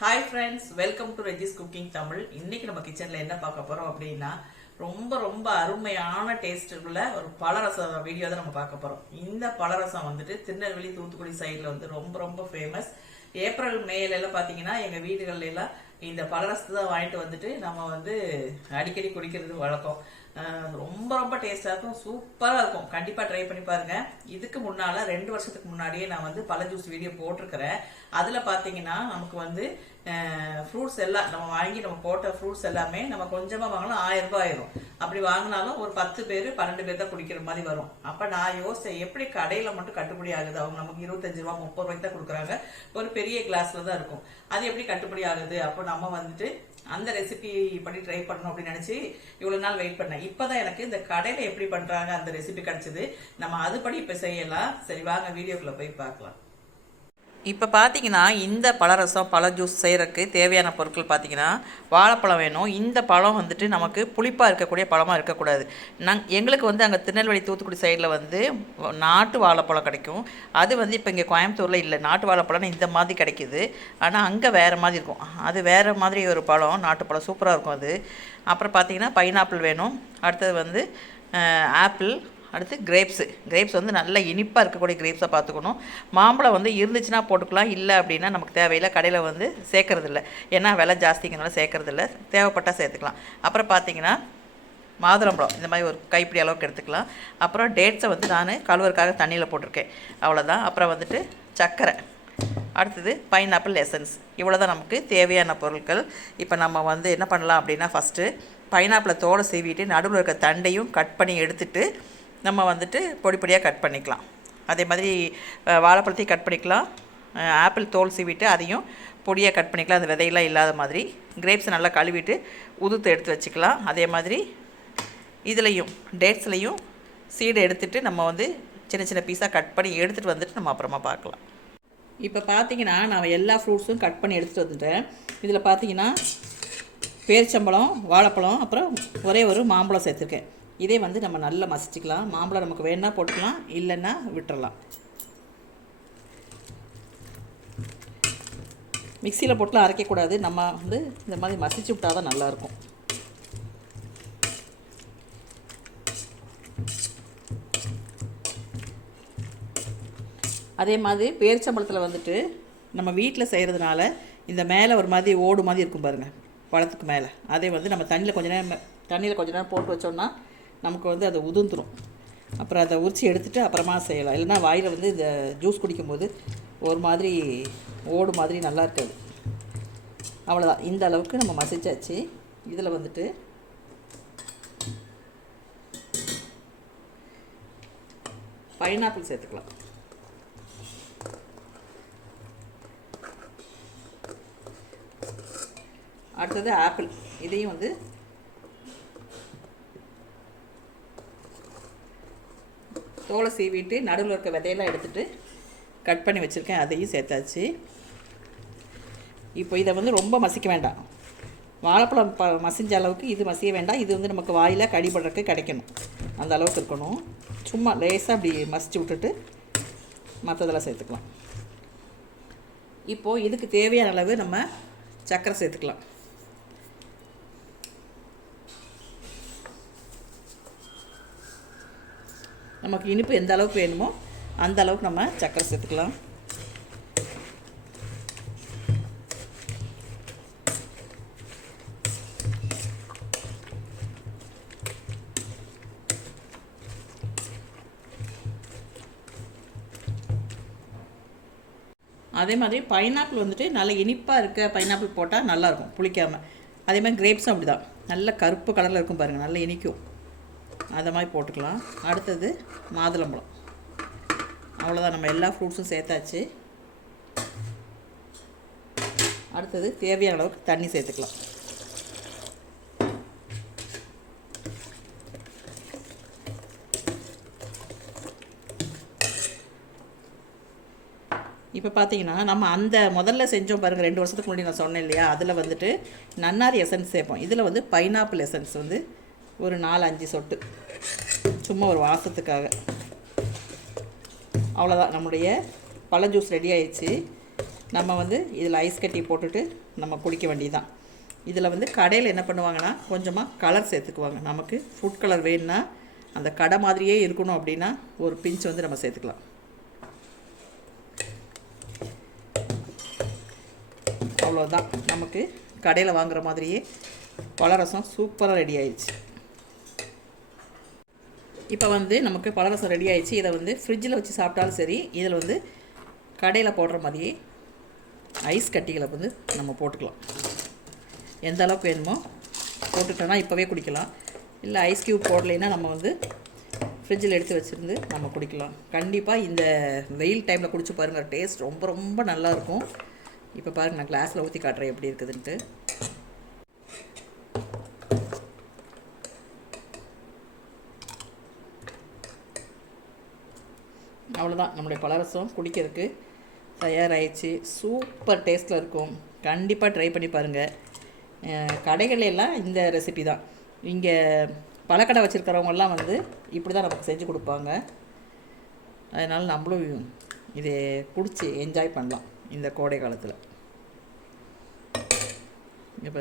Hi friends welcome to Regi's cooking Tamil இன்னைக்கு நம்ம கிச்சன்ல என்ன பார்க்க போறோம் அப்படின்னா ரொம்ப ரொம்ப அருமையான டேஸ்ட் உள்ள ஒரு பலரச வீடியோ தான் நம்ம பார்க்க போறோம். இந்த பலரசம் வந்துட்டு திருநெல்வேலி தூத்துக்குடி சைடுல வந்து ரொம்ப ரொம்ப ஃபேமஸ் ஏப்ரல் மேல எல்லாம் பாத்தீங்கன்னா எங்க வீடுகள்ல எல்லாம் இந்த பலரசத்தை தான் வாங்கிட்டு வந்துட்டு நம்ம வந்து அடிக்கடி குடிக்கிறது வழக்கம். ரொம்ப ரொம்ப டேஸ்டாக இருக்கும். சூப்பராக இருக்கும். கண்டிப்பாக ட்ரை பண்ணி பாருங்கள் இதுக்கு முன்னால் ரெண்டு வருஷத்துக்கு முன்னாடியே நான் வந்து பல ஜூஸ் வீடியோ போட்டிருக்கிறேன். அதில் பார்த்தீங்கன்னா நமக்கு வந்து ஃப்ரூட்ஸ் எல்லாம் நம்ம வாங்கி நம்ம போட்ட ஃப்ரூட்ஸ் எல்லாமே நம்ம கொஞ்சமாக வாங்கினா ஆயிரம் ரூபாய் ஆயிரும். அப்படி வாங்கினாலும் ஒரு பத்து பேர் பன்னெண்டு பேர் தான் குடிக்கிற மாதிரி வரும். அப்போ நான் யோசித்தேன் எப்படி கடையில் மட்டும் கட்டுப்படி ஆகுது? அவங்க நமக்கு இருபத்தஞ்சு ரூபா முப்பது ரூபாய்க்கு தான் கொடுக்குறாங்க. ஒரு பெரிய கிளாஸில் தான் இருக்கும். அது எப்படி கட்டுப்படி ஆகுது? அப்போ நம்ம வந்துட்டு அந்த ரெசிபி பண்ணி ட்ரை பண்ணணும் அப்படின்னு நினைச்சு இவ்வளவு நாள் வெயிட் பண்ணேன். இப்பதான் எனக்கு இந்த கடையில எப்படி பண்றாங்க அந்த ரெசிபி கிடைச்சது. நம்ம அதுபடி இப்ப செய்யலாம். சரி வாங்க வீடியோக்குள்ள போய் பார்க்கலாம். இப்போ பார்த்தீங்கன்னா இந்த பழரசம் பழ ஜூஸ் செய்கிறதுக்கு தேவையான பொருட்கள் பார்த்தீங்கன்னா வாழைப்பழம் வேணும். இந்த பழம் வந்துட்டு நமக்கு புளிப்பாக இருக்கக்கூடிய பழமாக இருக்கக்கூடாது. நாங் எங்களுக்கு வந்து அங்கே திருநெல்வேலி தூத்துக்குடி சைடில் வந்து நாட்டு வாழைப்பழம் கிடைக்கும். அது வந்து இப்போ இங்கே கோயம்புத்தூரில் இல்லை. நாட்டு வாழைப்பழம்னு இந்த மாதிரி கிடைக்குது. ஆனால் அங்கே வேறு மாதிரி இருக்கும். அது வேறு மாதிரி ஒரு பழம். நாட்டு பழம் சூப்பராக இருக்கும் அது. அப்புறம் பார்த்தீங்கன்னா பைனாப்பிள் வேணும். அடுத்தது வந்து ஆப்பிள். அடுத்து கிரேப்ஸு கிரேப்ஸ் வந்து நல்ல இனிப்பாக இருக்கக்கூடிய கிரேப்ஸை பார்த்துக்கணும். மாம்பழம் வந்து இருந்துச்சுன்னா போட்டுக்கலாம். இல்லை அப்படின்னா நமக்கு தேவையில்லை. கடையில் வந்து சேர்க்கறது இல்லை ஏன்னா விலை ஜாஸ்திங்கிறனால சேர்க்கறது இல்லை தேவைப்பட்டால் சேர்த்துக்கலாம். அப்புறம் பார்த்தீங்கன்னா மாதுளம்பழம். இந்த மாதிரி ஒரு கைப்பிடி அளவுக்கு எடுத்துக்கலாம். அப்புறம் டேட்ஸை வந்து நான் கழுவறதுக்காக தண்ணியில் போட்டிருக்கேன். அவ்வளோதான் அப்புறம் வந்துட்டு சர்க்கரை. அடுத்தது பைனாப்பிள் எசன்ஸ் இவ்வளோ தான் நமக்கு தேவையான பொருட்கள். இப்போ நம்ம வந்து என்ன பண்ணலாம் அப்படின்னா ஃபஸ்ட்டு பைனாப்பிளை தோலை சீவிட்டு நடுவில் இருக்க தண்டையும் கட் பண்ணி எடுத்துகிட்டு நம்ம வந்துட்டு பொடி பொடியாக கட் பண்ணிக்கலாம். அதே மாதிரி வாழைப்பழத்தையும் கட் பண்ணிக்கலாம். ஆப்பிள் தோல் சீவிட்டு அதையும் பொடியாக கட் பண்ணிக்கலாம். அந்த விதையெல்லாம் இல்லாத மாதிரி. கிரேப்ஸை நல்லா கழுவிட்டு உதுத்து எடுத்து வச்சுக்கலாம். அதே மாதிரி இதுலேயும் டேட்ஸ்லேயும் சீடை எடுத்துகிட்டு நம்ம வந்து சின்ன சின்ன பீஸாக கட் பண்ணி எடுத்துகிட்டு வந்துட்டு நம்ம அப்புறமா பார்க்கலாம். இப்போ பார்த்தீங்கன்னா நான் எல்லா ஃப்ரூட்ஸும் கட் பண்ணி எடுத்துகிட்டு வந்துட்டேன். இதில் பார்த்தீங்கன்னா பேரிச்சம்பழம் வாழைப்பழம் அப்புறம் ஒரே ஒரு மாம்பழம் சேர்த்துருக்கேன். இதே வந்து நம்ம நல்லா மசிச்சுக்கலாம். மாம்பழம் நமக்கு வேணால் போட்டுக்கலாம் இல்லைன்னா விட்டுறலாம். மிக்சியில் போட்டுலாம் அரைக்கக்கூடாது. நம்ம வந்து இந்த மாதிரி மசிச்சு விட்டால் தான் நல்லாயிருக்கும். அதே மாதிரி பேரிச்சம்பழத்தில் வந்துட்டு நம்ம வீட்டில் செய்கிறதுனால இந்த மேலே ஒரு மாதிரி ஓடு மாதிரி இருக்கும் பாருங்கள் பழத்துக்கு மேலே. அதே வந்து நம்ம தண்ணியில் கொஞ்ச நேரம் தண்ணியில் கொஞ்ச நேரம் போட்டு வச்சோம்னா நமக்கு வந்து அதை உதுந்துடும் அப்புறம் அதை உரித்து எடுத்துட்டு அப்புறமா செய்யலாம். இல்லைன்னா வாயில் வந்து இந்த ஜூஸ் குடிக்கும்போது ஒரு மாதிரி ஓடு மாதிரி நல்லா இருக்காது. அவ்வளோதான் இந்த அளவுக்கு நம்ம மசிச்சாச்சு. இதில் வந்துட்டு பைனாப்பிள் சேர்த்துக்கலாம். அடுத்தது ஆப்பிள் இதையும் வந்து தோலை சீவிட்டு நடுவில் இருக்க விதையெல்லாம் எடுத்துகிட்டு கட் பண்ணி வச்சுருக்கேன். அதையும் சேர்த்தாச்சு. இப்போ இதை வந்து ரொம்ப மசிக்க வேண்டாம். வாழைப்பழம் ப மசிஞ்ச அளவுக்கு இது மசிய வேண்டாம். இது வந்து நமக்கு வாயில் கடிபடுறதுக்கு கிடைக்கணும். அந்த அளவுக்கு இருக்கணும். சும்மா லேசாக அப்படி மசித்து விட்டுட்டு மற்றதெல்லாம் சேர்த்துக்கலாம். இப்போது இதுக்கு தேவையான அளவு நம்ம சர்க்கரை சேர்த்துக்கலாம். நமக்கு இனிப்பு எந்த அளவுக்கு வேணுமோ அந்த அளவுக்கு நம்ம சர்க்கரை சேர்த்துக்கலாம். அதே மாதிரி பைனாப்பிள் வந்துட்டு நல்ல இனிப்பாக இருக்க பைனாப்பிள் போட்டால் நல்லாயிருக்கும் புளிக்காமல் அதே மாதிரி கிரேப்ஸும் அப்படி தான் நல்ல கருப்பு கலரில் இருக்கும் பாருங்கள் நல்லா இனிக்கும். அதை மாதிரி போட்டுக்கலாம். அடுத்தது மாதுளம்பழம். அவ்வளோதான் நம்ம எல்லா ஃப்ரூட்ஸும் சேர்த்தாச்சு. அடுத்தது தேவையான அளவுக்கு தண்ணி சேர்த்துக்கலாம். இப்போ பார்த்தீங்கன்னா நம்ம அந்த முதல்ல செஞ்சோம் பாருங்கள் ரெண்டு வருஷத்துக்கு முன்னாடி நான் சொன்னேன் இல்லையா? அதில் வந்துட்டு நன்னாரி எசன்ஸ் சேர்ப்போம். இதில் வந்து பைனாப்பிள் எசன்ஸ் வந்து ஒரு நாலு அஞ்சு சொட்டு. சும்மா ஒரு வாசத்துக்காக. அவ்வளோதான் நம்முடைய பழ ஜூஸ் ரெடி ஆயிடுச்சு. நம்ம வந்து இதில் ஐஸ் கட்டி போட்டுட்டு நம்ம குடிக்க வேண்டியதுதான். இதில் வந்து கடையில் என்ன பண்ணுவாங்கன்னா கொஞ்சமாக கலர் சேர்த்துக்குவாங்க. நமக்கு ஃபுட் கலர் வேணும்னா அந்த கடை மாதிரியே இருக்கணும் அப்படின்னா ஒரு பிஞ்ச் வந்து நம்ம சேர்த்துக்கலாம். அவ்வளோதான் நமக்கு கடையில் வாங்குகிற மாதிரியே பழரசம் சூப்பராக ரெடி ஆயிடுச்சு. இப்போ வந்து நமக்கு பழரசம் ரெடி ஆயிடுச்சு. இதை வந்து ஃப்ரிட்ஜில் வச்சு சாப்பிட்டாலும் சரி இதில் வந்து கடையில் போடுற மாதிரியே ஐஸ் கட்டிகளை வந்து நம்ம போட்டுக்கலாம். எந்த அளவுக்கு வேணுமோ போட்டுட்டோன்னா இப்போவே குடிக்கலாம். இல்லை ஐஸ் க்யூப் போடலைன்னா நம்ம வந்து ஃப்ரிட்ஜில் எடுத்து வச்சுருந்து நம்ம குடிக்கலாம். கண்டிப்பாக இந்த வெயில் டைமில் குடிச்சு பாருங்கள் டேஸ்ட் ரொம்ப ரொம்ப நல்லாயிருக்கும் இப்போ பாருங்கள் நான் கிளாஸில் ஊற்றி காட்டுறேன் எப்படி இருக்குதுன்ட்டு. அவ்வளோதான் நம்முடைய பலரசம் குடிக்கிறதுக்கு தயாராகிடுச்சு சூப்பர் டேஸ்ட்டில் இருக்கும். கண்டிப்பாக ட்ரை பண்ணி பாருங்கள் கடைகளெல்லாம் எல்லாம் இந்த ரெசிபி தான். இங்கே பழக்கடை வச்சுருக்கிறவங்கெல்லாம் வந்து இப்படி தான் நமக்கு செஞ்சு கொடுப்பாங்க. அதனால் நம்மளும் இதை குடிச்சு என்ஜாய் பண்ணலாம் இந்த கோடை காலத்தில். இங்கே